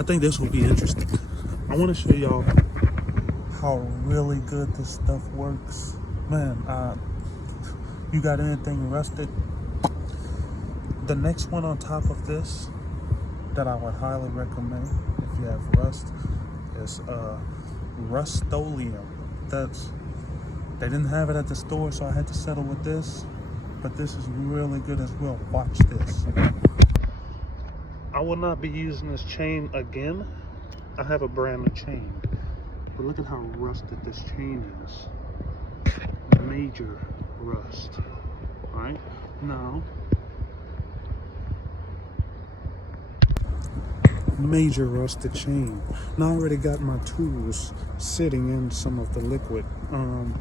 I think this will be interesting. I want to show y'all how really good this stuff works. Man, you got anything rusted? The next one on top of this that I would highly recommend if you have rust is Rust-Oleum. They didn't have it at the store, so I had to settle with this. But this is really good as well. Watch this. I will not be using this chain again. I have a brand new chain. But look at how rusted this chain is. Major rust. Alright? Now, major rusted chain. Now I already got my tools sitting in some of the liquid. I'll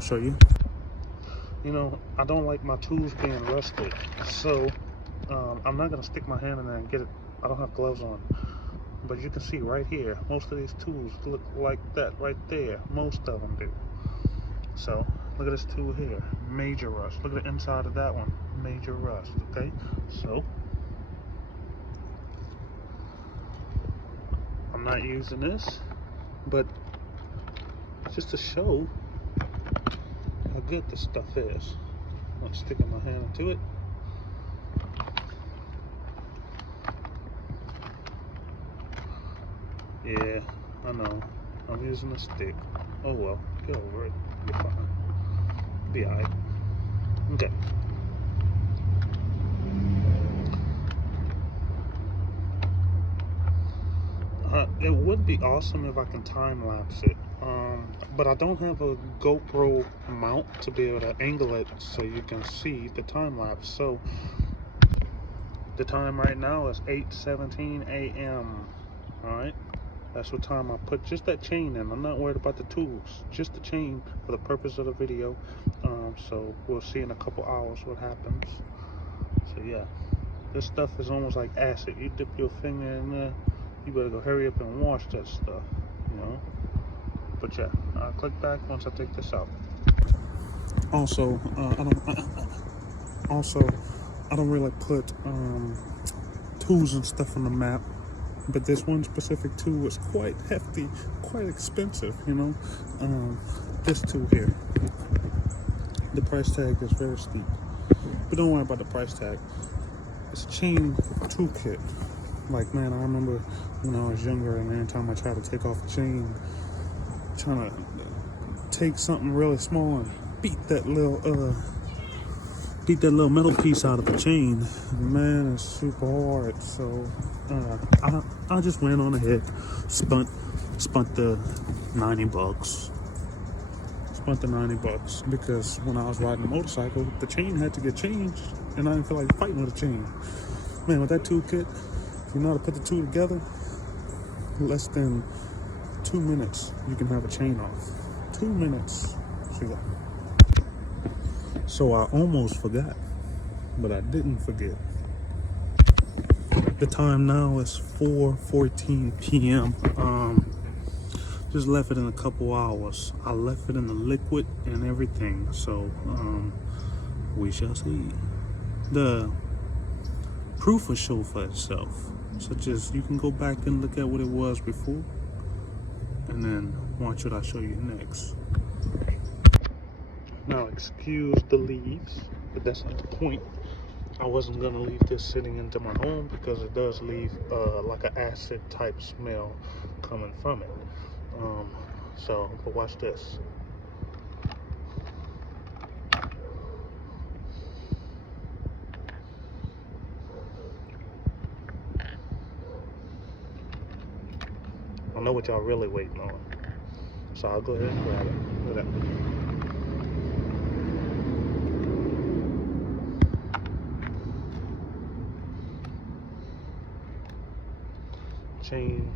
show you. You know, I don't like my tools being rusted, so I'm not gonna stick my hand in there and get it. I don't have gloves on, but you can see right here, most of these tools look like that right there. Most of them do. So look at this tool here, major rust. Look at the inside of that one, major rust. Okay, so I'm not using this, but just to show how good this stuff is. I'm sticking my hand into it. Yeah, I know. I'm using a stick. Oh well, get over it. You're fine. Be alright. Okay. It would be awesome if I can time lapse it. But I don't have a GoPro mount to be able to angle it so you can see the time lapse. So the time right now is 8:17 a.m. Alright? That's what time I put just that chain in. I'm not worried about the tools, just the chain for the purpose of the video. So we'll see in a couple hours what happens. So yeah, this stuff is almost like acid. You dip your finger in there, you better go hurry up and wash that stuff, you know. But yeah, I'll click back once I take this out. Also, I don't really put tools and stuff on the map. But this one specific tool was quite hefty, quite expensive, you know. This tool here, the price tag is very steep. But don't worry about the price tag. It's a chain toolkit. Like, man, I remember when I was younger and every time I tried to take off a chain, trying to take something really small and beat that little metal piece out of the chain. Man, it's super hard. So I just went on ahead, spent the $90. Spent the $90 because when I was riding a motorcycle, the chain had to get changed, and I didn't feel like fighting with a chain. Man, with that toolkit, if you know how to put the two together, less than 2 minutes, you can have a chain off. 2 minutes. See that? So I almost forgot, but I didn't forget. The time now is 4:14 p.m. Just left it in a couple hours. I left it in the liquid and everything, so we shall see. The proof will show for itself. So just, you can go back and look at what it was before, and then watch what I show you next. Now, excuse the leaves, but that's not the point. I wasn't gonna leave this sitting into my home because it does leave like an acid type smell coming from it. But watch this. I know what y'all really waiting on, so I'll go ahead and grab it. Look at that. Chain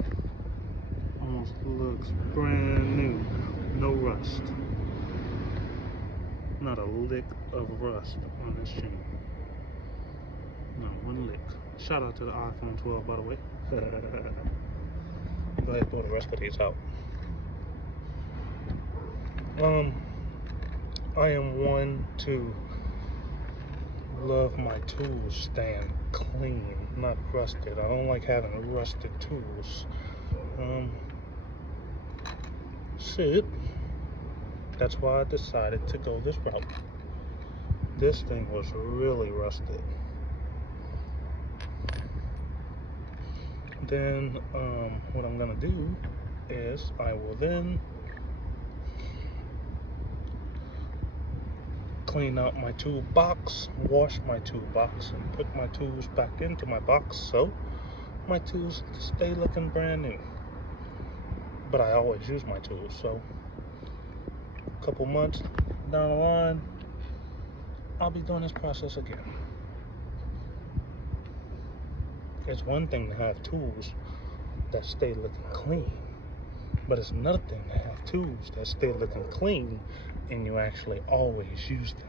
almost looks brand new. No rust. Not a lick of rust on this chain. Not one lick. Shout out to the iPhone 12, by the way. Go ahead and throw the rest of these out. I am one to love my tools staying clean. not rusted. I don't like having rusted tools. So that's why I decided to go this route. This thing was really rusted. Then what I'm gonna do is I will then clean out my tool box, wash my tool box, and put my tools back into my box so my tools stay looking brand new. But I always use my tools, so a couple months down the line, I'll be doing this process again. It's one thing to have tools that stay looking clean, but it's another thing to have tools that stay looking clean and you actually always use them.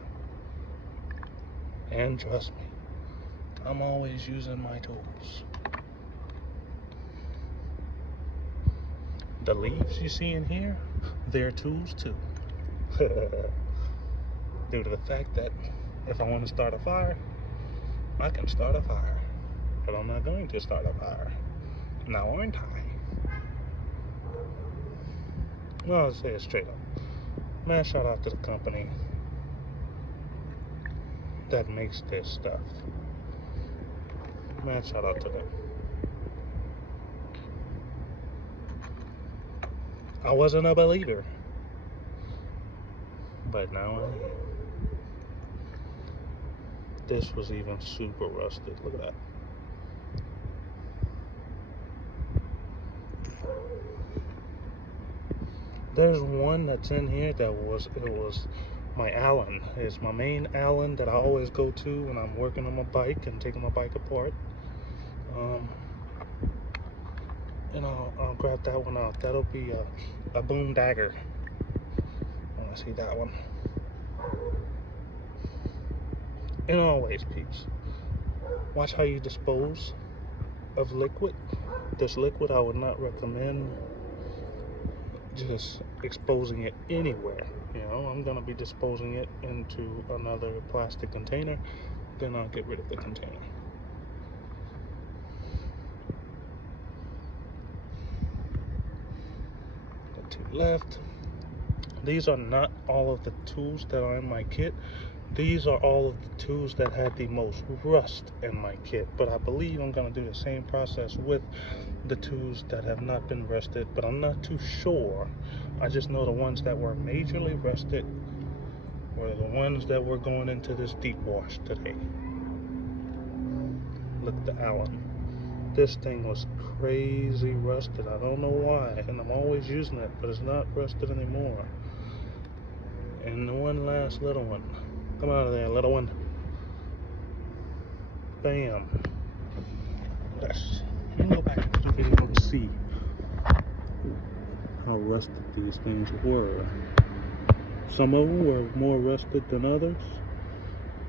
And trust me, I'm always using my tools. The leaves you see in here, they're tools too. Due to the fact that if I want to start a fire, I can start a fire. But I'm not going to start a fire. Now, aren't I? Well, I'll say it straight up. Man, shout out to the company that makes this stuff. Man, shout out to them. I wasn't a believer, but now I am. This was even super rusted. Look at that. There's one that's in here that was my Allen. It's my main Allen that I always go to when I'm working on my bike and taking my bike apart. And I'll grab that one out. That'll be a Boom Dagger. I want to see that one. And always, peeps, watch how you dispose of liquid. This liquid I would not recommend just exposing it anywhere. You know, I'm gonna be disposing it into another plastic container, then I'll get rid of the container. The two left. These are not all of the tools that are in my kit. These are all of the tools that had the most rust in my kit, but I believe I'm gonna do the same process with the tools that have not been rusted, but I'm not too sure. I just know the ones that were majorly rusted were the ones that were going into this deep wash today. Look at the Allen. This thing was crazy rusted. I don't know why, and I'm always using it, but it's not rusted anymore. And the one last little one. Come out of there, little one. Bam. Let's go back to the video to see how rusted these things were. Some of them were more rusted than others,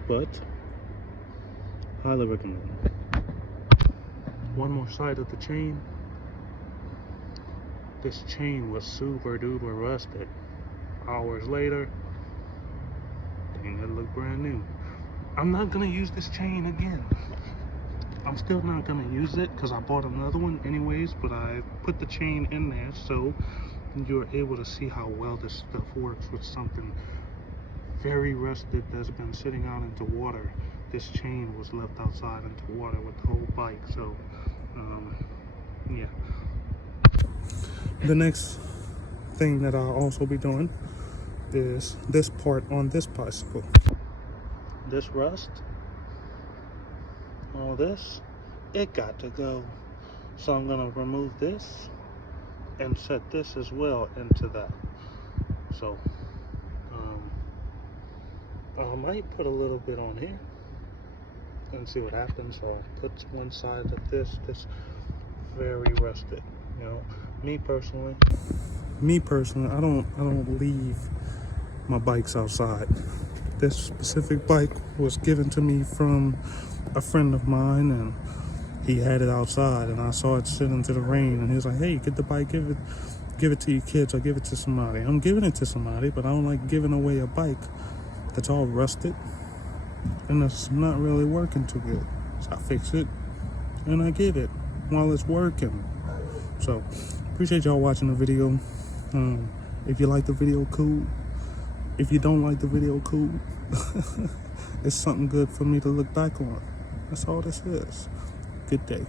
but highly recommend. One more side of the chain. This chain was super duper rusted. Hours later, dang, it looked brand new. I'm not gonna use this chain again. I'm still not gonna use it because I bought another one anyways, but I put the chain in there so you're able to see how well this stuff works with something very rusted that's been sitting out into water. This chain was left outside into water with the whole bike, so yeah. The next thing that I'll also be doing is this part on this bicycle. This rust, all this, it got to go. So I'm gonna remove this and set this as well into that. So I might put a little bit on here and see what happens. So I'll put one side of this very rusted. You know, me personally, I don't leave my bikes outside. This specific bike was given to me from a friend of mine, and he had it outside, and I saw it sit into the rain, and he was like, hey, get the bike, give it to your kids or give it to somebody. I'm giving it to somebody, but I don't like giving away a bike that's all rusted and it's not really working too good. So I fix it and I get it while it's working. So appreciate y'all watching the video. If you like the video, cool. If you don't like the video, cool. It's something good for me to look back on. That's all this is. Good day.